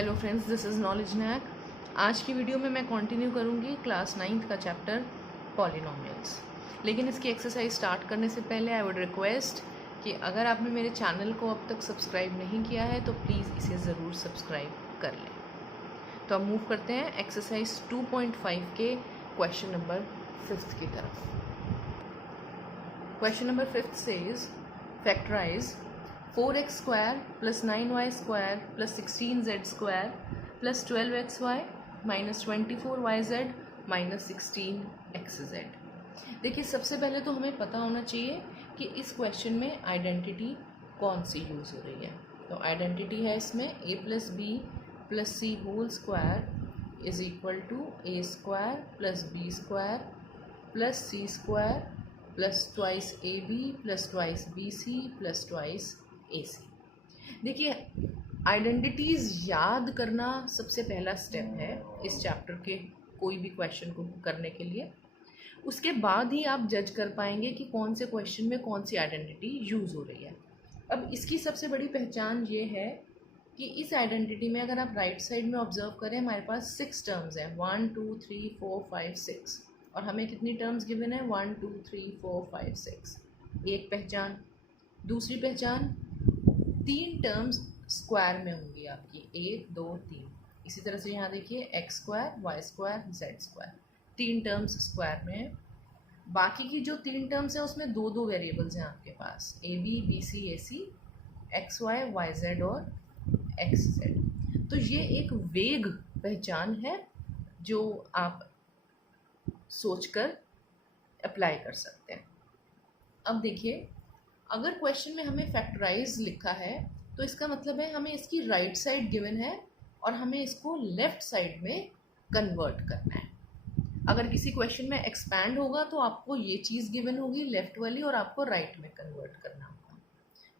Hello friends, this is knowledge knack. आज की video में मैं कंटिन्यू करूंगी क्लास 9th का चैप्टर पॉलिनोमियल्स। लेकिन इसकी एक्सरसाइज स्टार्ट करने से पहले आई वुड रिक्वेस्ट कि अगर आपने मेरे चैनल को अब तक सब्सक्राइब नहीं किया है तो प्लीज़ इसे ज़रूर सब्सक्राइब कर लें। तो अब मूव करते हैं एक्सरसाइज 2.5 के क्वेश्चन नंबर 5 की तरफ। Question number 5 says factorise 4x square plus 9y square plus 16z square plus 12xy minus 24yz minus 16xz। देखिए, सबसे पहले तो हमें पता होना चाहिए कि इस क्वेश्चन में आइडेंटिटी कौन सी यूज़ हो रही है। तो आइडेंटिटी है इसमें a plus B plus C whole square is equal to A square plus B square plus C square plus twice A B plus twice B C plus twice A C. देखिए, identities याद करना सबसे पहला step है इस chapter के कोई भी क्वेश्चन को करने के लिए। उसके बाद ही आप जज कर पाएंगे कि कौन से क्वेश्चन में कौन सी आइडेंटिटी यूज़ हो रही है। अब इसकी सबसे बड़ी पहचान ये है कि इस आइडेंटिटी में अगर आप राइट साइड में ऑब्जर्व करें, हमारे पास 6 टर्म्स हैं, 1 2 3 4 5 6, और हमें कितनी टर्म्स गिवन है 1 2 3 4 5 6। एक पहचान। दूसरी पहचान, 3 टर्म्स स्क्वायर में होंगी आपकी, 1 2 3। इसी तरह से यहाँ देखिए X square Y square Z square, 3 terms square में है। बाकी की जो 3 टर्म्स हैं उसमें दो दो वेरिएबल्स हैं आपके पास, A B B C A C, X Y Y Z और एक्स जेड। तो ये एक वेग पहचान है जो आप सोचकर अप्लाई कर सकते हैं। अब देखिए, अगर क्वेश्चन में हमें फैक्टराइज लिखा है तो इसका मतलब है हमें इसकी राइट साइड गिवन है और हमें इसको लेफ़्ट साइड में कन्वर्ट करना है। अगर किसी क्वेश्चन में एक्सपैंड होगा तो आपको ये चीज़ गिवन होगी लेफ़्ट वाली और आपको राइट में कन्वर्ट करना होगा।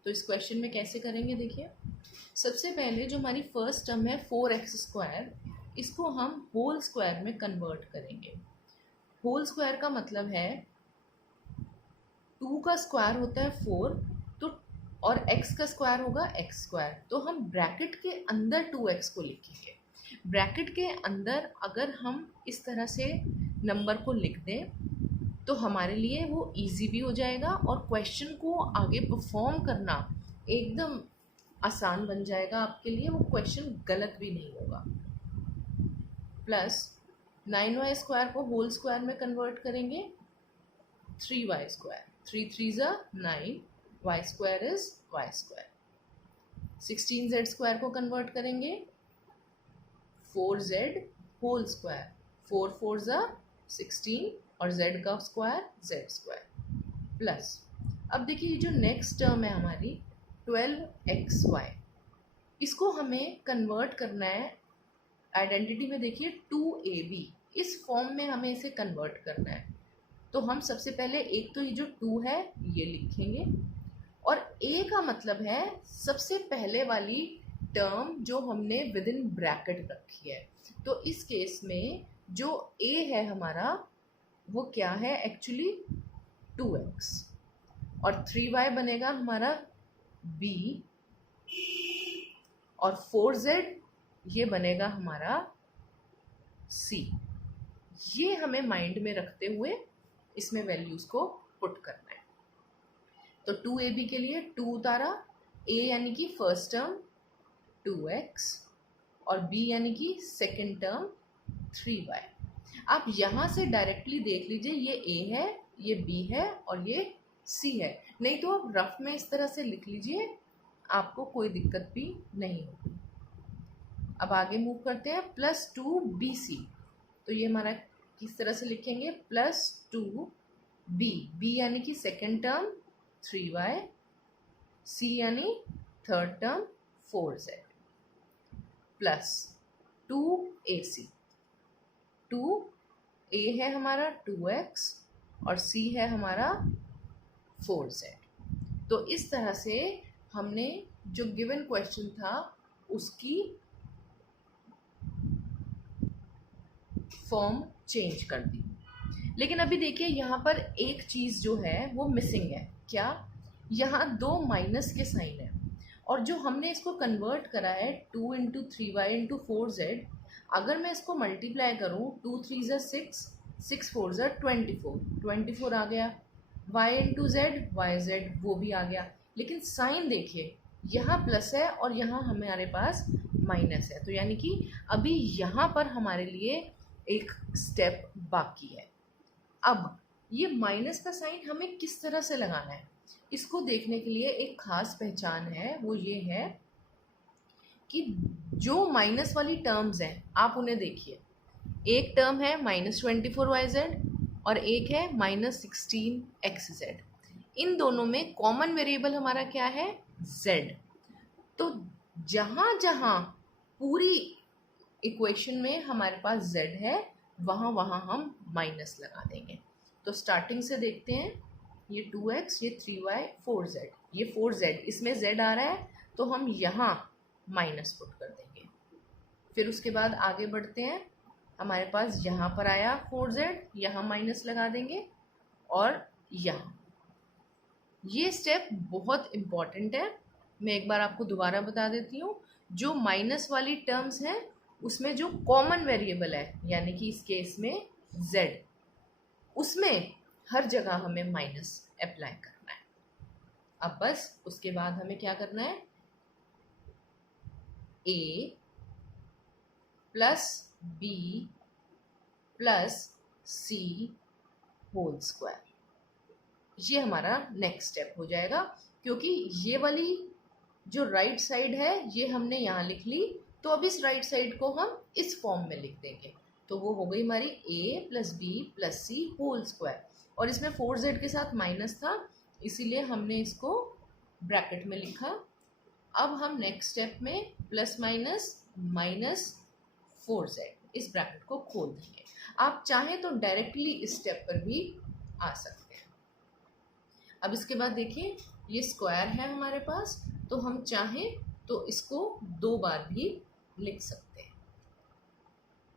तो इस क्वेश्चन में कैसे करेंगे, देखिए। सबसे पहले जो हमारी फर्स्ट टर्म है 4x स्क्वायर, इसको हम होल स्क्वायर में कन्वर्ट करेंगे। होल स्क्वायर का मतलब है 2 का स्क्वायर होता है 4, तो और x का स्क्वायर होगा x स्क्वायर, तो हम ब्रैकेट के अंदर 2x को लिखेंगे। ब्रैकेट के अंदर अगर हम इस तरह से नंबर को लिख दें तो हमारे लिए वो इजी भी हो जाएगा और क्वेश्चन को आगे परफॉर्म करना एकदम आसान बन जाएगा आपके लिए, वो क्वेश्चन गलत भी नहीं होगा। प्लस 9y स्क्वायर को होल स्क्वायर में कन्वर्ट करेंगे, 3y स्क्वायर, 3 3 ज़ा 9, y square is y square. 16z square को कन्वर्ट करेंगे 4z होल स्क्वायर, 4 4 ज़ा 16 और z का स्क्वायर z स्क्वायर। प्लस अब देखिए जो नेक्स्ट टर्म है हमारी 12xy, इसको हमें कन्वर्ट करना है आइडेंटिटी में। देखिए 2ab, इस फॉर्म में हमें इसे कन्वर्ट करना है। तो हम सबसे पहले एक तो ये जो 2 है ये लिखेंगे, और a का मतलब है सबसे पहले वाली टर्म जो हमने विद इन ब्रैकेट रखी है। तो इस केस में जो a है हमारा वो क्या है, एक्चुअली 2x, और 3y बनेगा हमारा b, और 4z ये बनेगा हमारा c। ये हमें माइंड में रखते हुए इसमें वैल्यूज़ को पुट करना है। तो 2ab के लिए 2 उतारा, a यानी कि फर्स्ट टर्म 2x और b यानी कि सेकेंड टर्म 3y। आप यहाँ से डायरेक्टली देख लीजिए, ये a है, ये b है और ये c है। नहीं तो आप रफ में इस तरह से लिख लीजिए, आपको कोई दिक्कत भी नहीं होगी। अब आगे मूव करते हैं, प्लस 2bc। तो ये हमारा किस तरह से लिखेंगे, प्लस 2b यानी कि सेकेंड टर्म 3y, c यानी third term 4z, plus 2ac। 2a है हमारा 2x और c है हमारा 4z। तो इस तरह से हमने जो गिवन क्वेश्चन था उसकी फॉर्म चेंज कर दी। लेकिन अभी देखिए यहाँ पर एक चीज़ जो है वो मिसिंग है। क्या? यहाँ 2 माइनस के साइन है और जो हमने इसको कन्वर्ट करा है 2 इंटू 3y इंटू 4z, अगर मैं इसको मल्टीप्लाई करूँ 2 3 ज़ा 6, 6 4 ज़ा 24, 24 आ गया। y into Z, Y Z वो भी आ गया। लेकिन साइन देखिए, यहाँ प्लस है और यहाँ हमारे पास माइनस है, तो यानी कि अभी यहाँ पर हमारे लिए एक स्टेप बाकी है। अब ये माइनस का साइन हमें किस तरह से लगाना है, इसको देखने के लिए एक खास पहचान है, वो ये है कि जो माइनस वाली टर्म्स हैं आप उन्हें देखिए। एक टर्म है -24yz और एक है -16xz। इन दोनों में कॉमन वेरिएबल हमारा क्या है, z। तो जहाँ जहाँ पूरी इक्वेशन में हमारे पास z है वहाँ वहाँ हम माइनस लगा देंगे। तो स्टार्टिंग से देखते हैं, ये 2x, ये 3y, 4z, ये 4z, इसमें z आ रहा है तो हम यहाँ माइनस पुट कर देंगे। फिर उसके बाद आगे बढ़ते हैं, हमारे पास यहाँ पर आया 4z, यहाँ माइनस लगा देंगे और यहाँ। ये स्टेप बहुत इम्पॉर्टेंट है, मैं एक बार आपको दोबारा बता देती हूँ। जो माइनस वाली टर्म्स हैं उसमें जो कॉमन वेरिएबल है, यानी कि इस केस में z, उसमें हर जगह हमें माइनस अप्लाई करना है। अब बस उसके बाद हमें क्या करना है, a plus b plus c whole square, ये हमारा नेक्स्ट स्टेप हो जाएगा। क्योंकि ये वाली जो राइट साइड है ये हमने यहाँ लिख ली, तो अब इस राइट साइड को हम इस फॉर्म में लिख देंगे। तो वो हो गई हमारी a plus b plus c whole square, और इसमें 4z के साथ माइनस था इसीलिए हमने इसको ब्रैकेट में लिखा। अब हम नेक्स्ट स्टेप में प्लस माइनस माइनस 4z इस ब्रैकेट को खोल देंगे। आप चाहें तो डायरेक्टली इस स्टेप पर भी आ सकते हैं। अब इसके बाद देखिए, ये स्क्वायर है हमारे पास, तो हम चाहें तो इसको 2 बार भी लिख सकते हैं।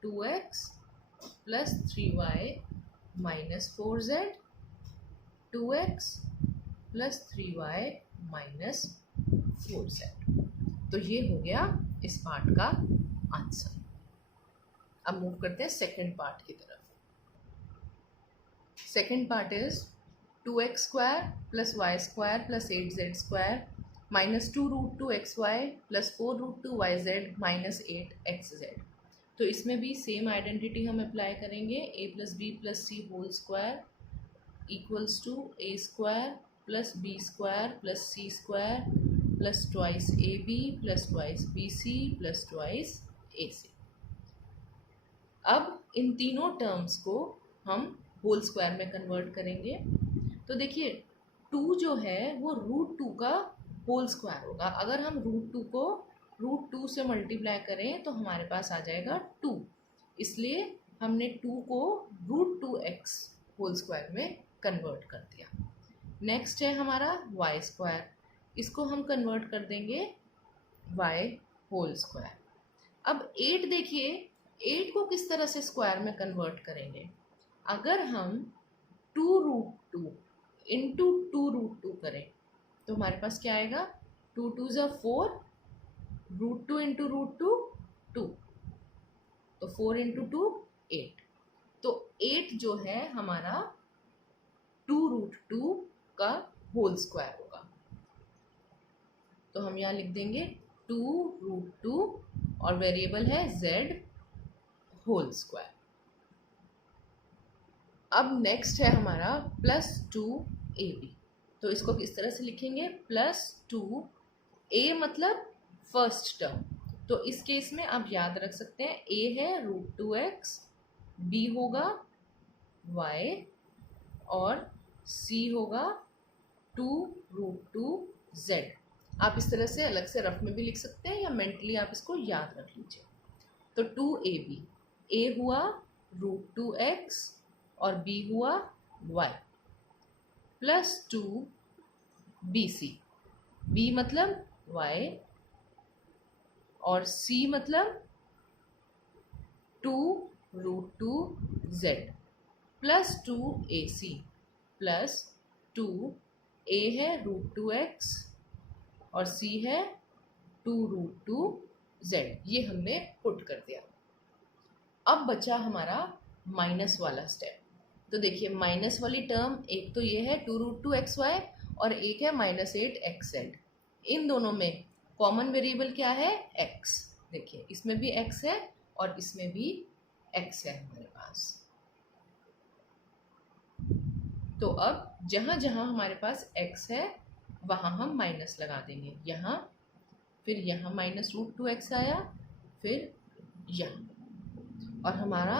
2x plus 3y minus 4z, 2x plus 3y minus 4z। तो ये हो गया इस पार्ट का आंसर। अब मूव करते हैं सेकंड पार्ट की तरफ। Second part is 2x square plus Y square plus 8z square minus 2√2xy plus 4√2yz minus 8xz। तो इसमें भी सेम आइडेंटिटी हम अप्लाई करेंगे। a plus B plus C whole square equals to a square plus b square plus c square plus twice ab plus twice bc plus twice ac। अब इन तीनों terms को हम whole square में convert करेंगे। तो देखिए 2 जो है वो √2 का होल स्क्वायर होगा। अगर हम √2 को √2 से मल्टीप्लाई करें तो हमारे पास आ जाएगा 2, इसलिए हमने 2 को √2x होल स्क्वायर में कन्वर्ट कर दिया। नेक्स्ट है हमारा y स्क्वायर, इसको हम कन्वर्ट कर देंगे y होल स्क्वायर। अब 8 देखिए, 8 को किस तरह से स्क्वायर में कन्वर्ट करेंगे। अगर हम 2√2 इंटू 2√2 करें तो हमारे पास क्या आएगा, 2 2 ज़ा 4, √2 इंटू √2 2, तो 4 इंटू 2 8। तो 8 जो है हमारा 2√2 का होल स्क्वायर होगा। तो हम यहाँ लिख देंगे 2√2 और वेरिएबल है z होल स्क्वायर। अब नेक्स्ट है हमारा प्लस 2ab, तो इसको किस तरह से लिखेंगे, प्लस 2, a मतलब फर्स्ट टर्म, तो इस केस में आप याद रख सकते हैं a है √2x, b होगा y और c होगा 2√2z। आप इस तरह से अलग से रफ में भी लिख सकते हैं या मेंटली आप इसको याद रख लीजिए। तो 2ab, a हुआ √2x और b हुआ y प्लस 2bc, b मतलब y और c मतलब 2√2z plus 2ac plus 2, a है √2x और c है 2√2z, ये हमने पुट कर दिया। अब बचा हमारा माइनस वाला स्टेप। तो देखिए माइनस वाली टर्म, एक तो ये है 2√2xy और एक है -8xz। इन दोनों में कॉमन वेरिएबल क्या है? x। देखिए इसमें भी x है और इसमें भी x है हमारे पास। तो अब जहाँ जहाँ हमारे पास x है वहाँ हम माइनस लगा देंगे। यहाँ, फिर यहाँ -√2x आया, फिर यहाँ, और हमारा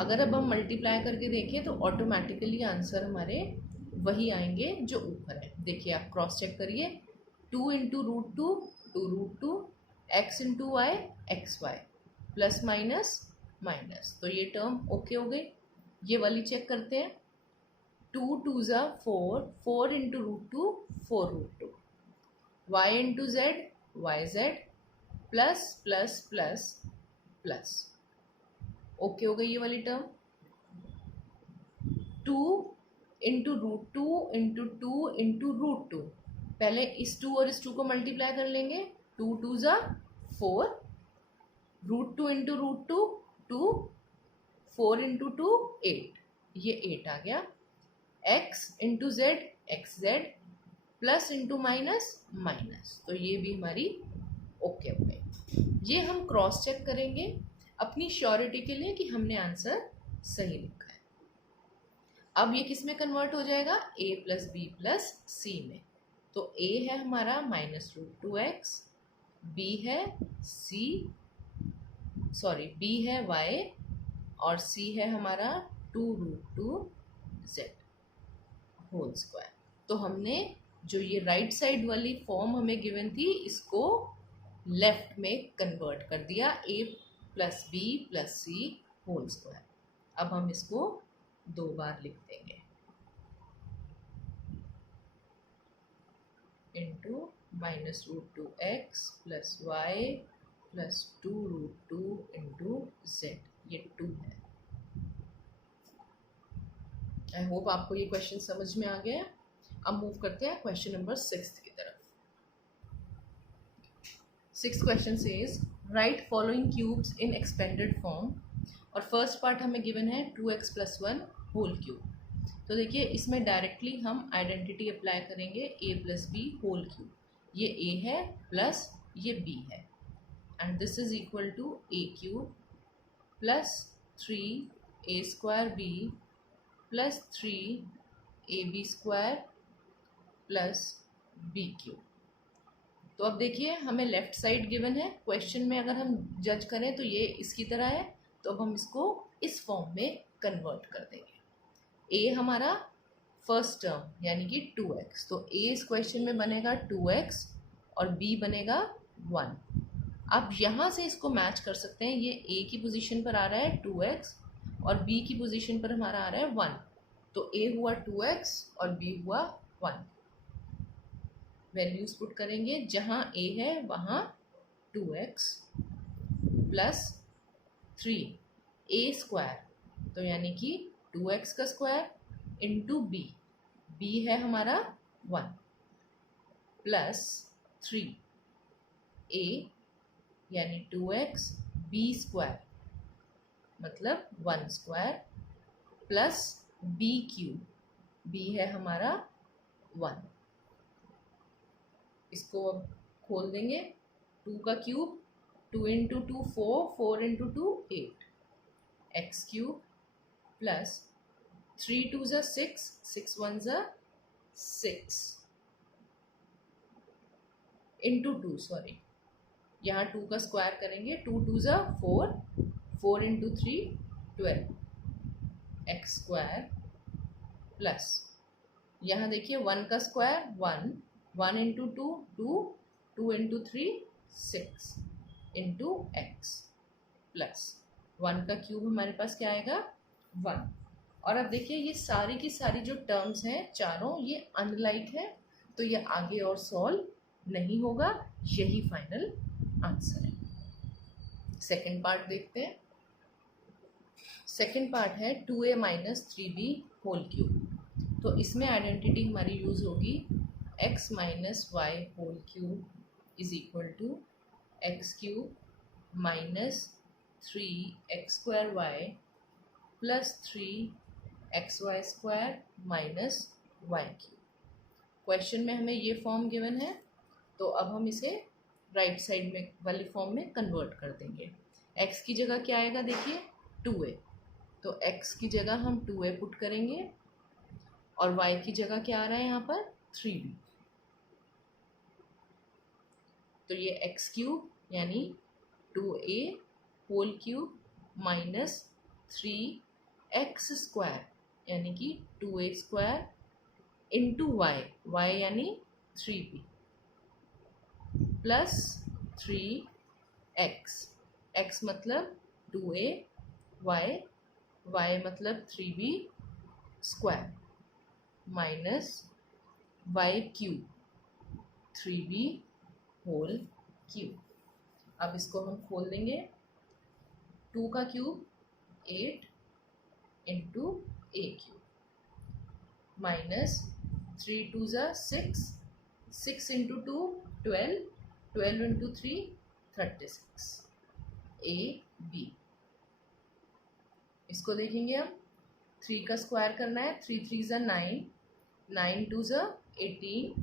अगर अब हम मल्टीप्लाई करके देखें तो ऑटोमेटिकली आंसर हमारे वही आएंगे जो ऊपर है। देखिए आप क्रॉस चेक करिए, 2 × √2 2√2, x × y xy, plus minus minus, तो ये टर्म ओके हो गई। ये वाली चेक करते हैं, 2 2 ज़ा 4, 4 × √2 4√2, y × z yz, plus plus plus plus, okay हो गई ये वाली टर्म। 2 × √2 × 2 × √2, पहले इस 2 और इस 2 को मल्टीप्लाई कर लेंगे, 2 2 ज़ा 4, √2 × √2 2, 4 × 2 8, ये 8 आ गया। x × z xz, plus into minus minus, तो ये भी हमारी ओके हो गई। ये हम क्रॉस चेक करेंगे अपनी श्योरिटी के लिए कि हमने आंसर सही लिखा है। अब ये किस में कन्वर्ट हो जाएगा? a + b + c में। तो a है हमारा -√2x, b है y और c है हमारा 2√2z होल स्क्वायर। तो हमने जो ये राइट साइड वाली फॉर्म हमें गिवन थी, इसको लेफ्ट में कन्वर्ट कर दिया, a + b + c whole square. अब हम इसको 2 बार लिख देंगे, इंटू -√2x + y + 2√2 × z, ये 2 है। आई होप आपको ये क्वेश्चन समझ में आ गया। अब मूव करते हैं क्वेश्चन नंबर 6 की तरफ। 6th question says right following cubes इन एक्सपेंडेड फॉर्म, और फर्स्ट पार्ट हमें गिवन है 2x + 1 होल क्यूब। तो देखिए इसमें डायरेक्टली हम आइडेंटिटी अप्लाई करेंगे, a + b होल क्यूब, ये a है प्लस ये b है, and this is equal to a³ + 3a² b + 3ab² + b³। तो अब देखिए हमें लेफ्ट साइड गिवन है क्वेश्चन में, अगर हम जज करें तो ये इसकी तरह है, तो अब हम इसको इस फॉर्म में कन्वर्ट कर देंगे। a हमारा फर्स्ट टर्म यानी कि 2x, तो a इस क्वेश्चन में बनेगा 2x और b बनेगा 1। आप यहाँ से इसको मैच कर सकते हैं, ये a की पोजीशन पर आ रहा है 2x और b की पोजीशन पर हमारा आ रहा है 1, तो a हुआ 2x और b हुआ 1। वैल्यूज पुट करेंगे, जहाँ a है वहाँ 2x + 3a², तो यानी कि 2x का स्क्वायर इंटू b है हमारा 1 + 3a यानी 2x b² मतलब 1² + b³ b है हमारा 1। इसको अब खोल देंगे, 2 का क्यूब 2 × 2 4, 4 × 2 8, x³ + 3 2 ज़ा 6, 6 1 ज़ा 6 इंटू 2, सॉरी यहाँ 2 का स्क्वायर करेंगे, 2 2 ज़ा 4, 4 × 3 12, x² प्लस यहाँ देखिए 1 का स्क्वायर 1, 1 × 2 2, 2 × 3 6 इंटू x प्लस 1 का क्यूब हमारे पास क्या आएगा 1। और अब देखिए ये सारी की सारी जो टर्म्स हैं चारों, ये अनलाइक है, तो ये आगे और सॉल्व नहीं होगा, यही फाइनल आंसर है। सेकंड पार्ट देखते हैं। सेकंड पार्ट है 2a - 3b होल क्यूब। तो इसमें आइडेंटिटी हमारी यूज़ होगी x - y whole cube is equal to X cube minus 3x² plus 3xy² minus Y cube. Question में हमें ये फॉर्म गिवन है, तो अब हम इसे राइट साइड में वाली फॉर्म में कन्वर्ट कर देंगे। x की जगह क्या आएगा देखिए 2a, तो x की जगह हम 2a पुट करेंगे और y की जगह क्या आ रहा है यहाँ पर 3b। तो ये एक्स क्यूब यानी 2a whole cube minus 3x² यानी कि 2a² इंटू y यानी 3b प्लस 3x, x मतलब 2a, y मतलब 3b square minus y cube 3b whole cube. अब इसको हम खोल देंगे। 2 का cube 8 into a cube minus 3 2 ज़ा 6, 6 इंटू 2 12, 12 इंटू 3 36 a b। इसको देखेंगे हम, 3 का स्क्वायर करना है, 3 3 ज़ा 9, 9 2 ज़ा 18,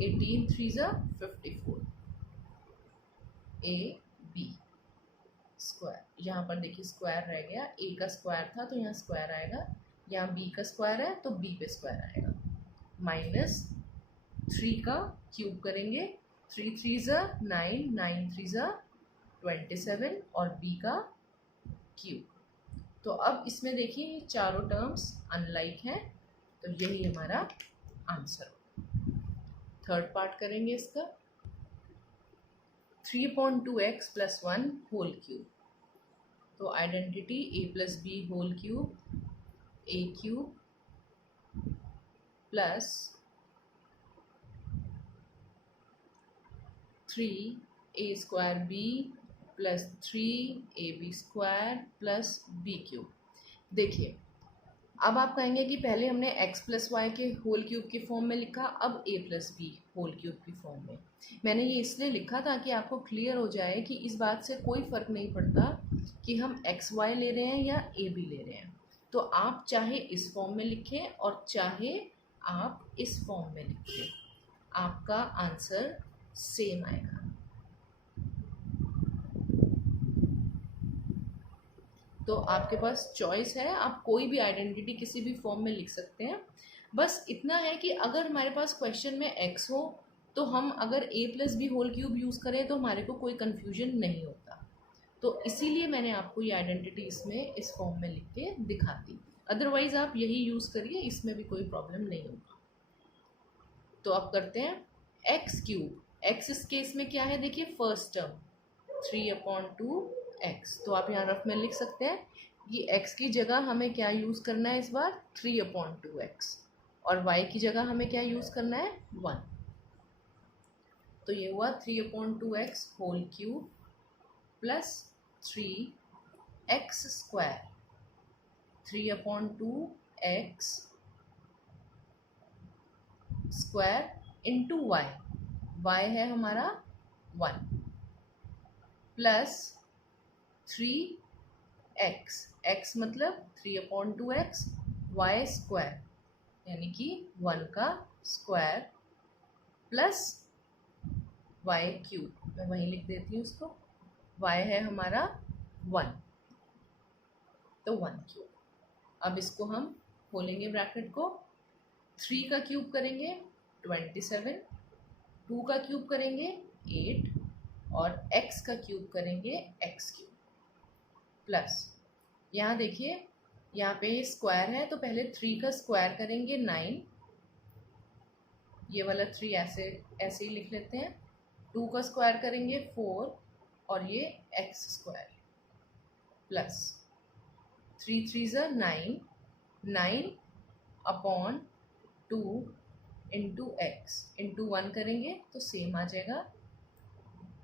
18 3 ज़ा 54 a b स्क्वायर। यहाँ पर देखिए स्क्वायर रह गया, a का स्क्वायर था तो यहाँ स्क्वायर आएगा, यहाँ b का स्क्वायर है तो b पे स्क्वायर आएगा माइनस 3 का क्यूब करेंगे, 3 3 ज़ा 9, 9 3 ज़ा 27 और b का क्यूब। तो अब इसमें देखिए ये चारों टर्म्स अनलाइक हैं, तो यही हमारा आंसर। थर्ड पार्ट करेंगे इसका। 3/2x प्लस 1 होल क्यूब, तो identity a plus B whole cube a cube plus 3a² b plus 3ab² plus b cube. देखिए अब आप कहेंगे कि पहले हमने x प्लस वाई के होल क्यूब की फॉर्म में लिखा, अब a plus B whole cube की फॉर्म में। मैंने ये इसलिए लिखा ताकि आपको क्लियर हो जाए कि इस बात से कोई फ़र्क नहीं पड़ता कि हम एक्स वाई ले रहे हैं या ए बी ले रहे हैं। तो आप चाहे इस फॉर्म में लिखें और चाहे आप इस फॉर्म में लिखें, आपका आंसर सेम आएगा। तो आपके पास चॉइस है, आप कोई भी आइडेंटिटी किसी भी फॉर्म में लिख सकते हैं। बस इतना है कि अगर हमारे पास क्वेश्चन में x हो तो हम अगर a plus B whole cube use करें तो हमारे को कोई कन्फ्यूजन नहीं होता। तो इसीलिए मैंने आपको ये आइडेंटिटी इसमें इस फॉर्म में लिख के दिखा दी। अदरवाइज़ आप यही यूज़ करिए, इसमें भी कोई प्रॉब्लम नहीं होगा। तो अब करते हैं एक्स क्यूब। एक्स इस केस में क्या है देखिए, फर्स्ट टर्म 3/2x, तो आप यहाँ रफ में लिख सकते हैं। ये x की जगह हमें क्या यूज़ करना है इस बार 3/2x, और y की जगह हमें क्या यूज़ करना है 1। तो ये हुआ 3/2x whole cube plus 3x², 3/2x square into y, y है हमारा 1 प्लस 3x, x मतलब 3/2x, y स्क्वायर यानी कि 1 का स्क्वायर प्लस y क्यूब। मैं वहीं लिख देती हूँ उसको, y है हमारा 1 तो 1 क्यूब। अब इसको हम खोलेंगे ब्रैकेट को, 3 का क्यूब करेंगे 27, 2 का क्यूब करेंगे 8 और x का क्यूब करेंगे x क्यूब प्लस, यहाँ देखिए यहाँ पे स्क्वायर है तो पहले 3 का स्क्वायर करेंगे 9, ये वाला 3 ऐसे ही लिख लेते हैं। 2 का स्क्वायर करेंगे 4 और ये x² प्लस 3 3 ज़ा 9, 9/2 इंटू x इंटू 1 करेंगे तो सेम आ जाएगा,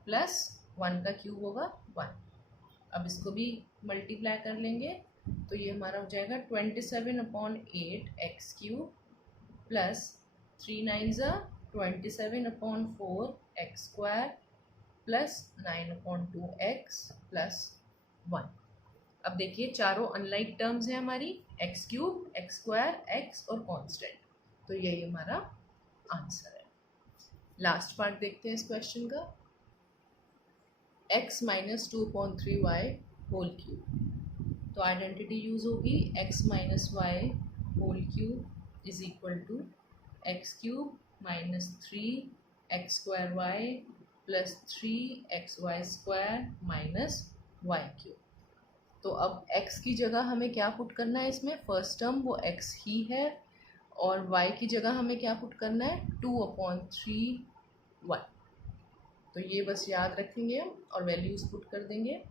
प्लस 1 का क्यूब होगा 1। अब इसको भी मल्टीप्लाई कर लेंगे तो ये हमारा हो जाएगा 27/8 x क्यूब प्लस 3 9 ज़ा 27/4 x² प्लस 9/2x प्लस 1। अब देखिए चारों अनलाइक टर्म्स हैं हमारी, x cube, x square, x और कांस्टेंट, तो यही हमारा आंसर है। लास्ट पार्ट देखते हैं इस क्वेश्चन का, x minus 2/3y whole cube. तो आइडेंटिटी यूज होगी, x minus Y whole cube is equal to X cube minus 3x square Y plus 3xy square minus Y cube. तो अब x की जगह हमें क्या पुट करना है इसमें, फर्स्ट टर्म वो x ही है, और y की जगह हमें क्या पुट करना है, 2/3y। तो ये बस याद रखेंगे हम और वैल्यूज पुट कर देंगे,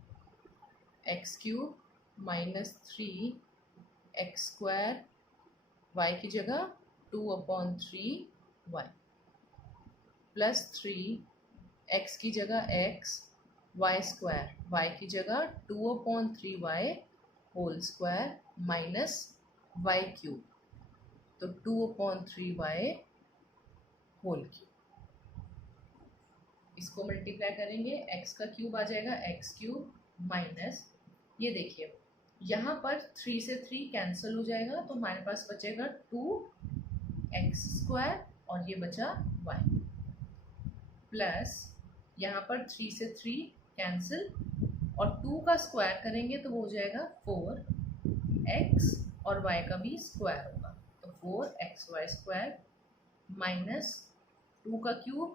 x cube minus 3x square, y की जगह 2/3y प्लस 3x की जगह x, y स्क्वायर, y की जगह 2/3y whole square minus y cube, तो 2/3y होल क्यूब। इसको मल्टीप्लाई करेंगे, x का क्यूब आ जाएगा x क्यूब माइनस, ये देखिए यहाँ पर 3 से 3 कैंसिल हो जाएगा, तो हमारे पास बचेगा 2x स्क्वायर और ये बचा y प्लस यहाँ पर 3 से 3 कैंसिल और 2 का स्क्वायर करेंगे तो वो हो जाएगा 4x और y का भी स्क्वायर होगा, तो 4xy स्क्वायर माइनस 2 का क्यूब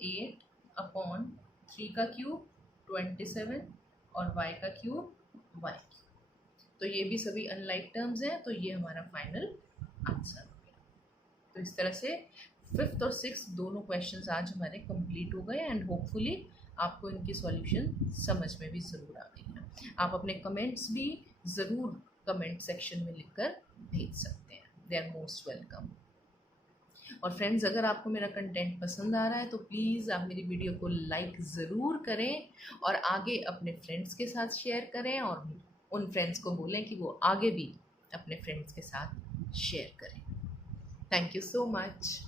8/3 का क्यूब 27 और y का क्यूब y क्यूब। तो ये भी सभी अनलाइक टर्म्स हैं, तो ये हमारा फाइनल आंसर हो गया। तो इस तरह से 5th और 6th दोनों क्वेश्चंस आज हमारे कंप्लीट हो गए एंड होपफुली आपको इनकी सॉल्यूशन समझ में भी ज़रूर आ गई है। आप अपने कमेंट्स भी ज़रूर कमेंट सेक्शन में लिखकर भेज सकते हैं, दे आर मोस्ट वेलकम। और फ्रेंड्स, अगर आपको मेरा कंटेंट पसंद आ रहा है तो प्लीज़ आप मेरी वीडियो को लाइक ज़रूर करें और आगे अपने फ्रेंड्स के साथ शेयर करें और उन फ्रेंड्स को बोलें कि वो आगे भी अपने फ्रेंड्स के साथ शेयर करें। Thank you so much.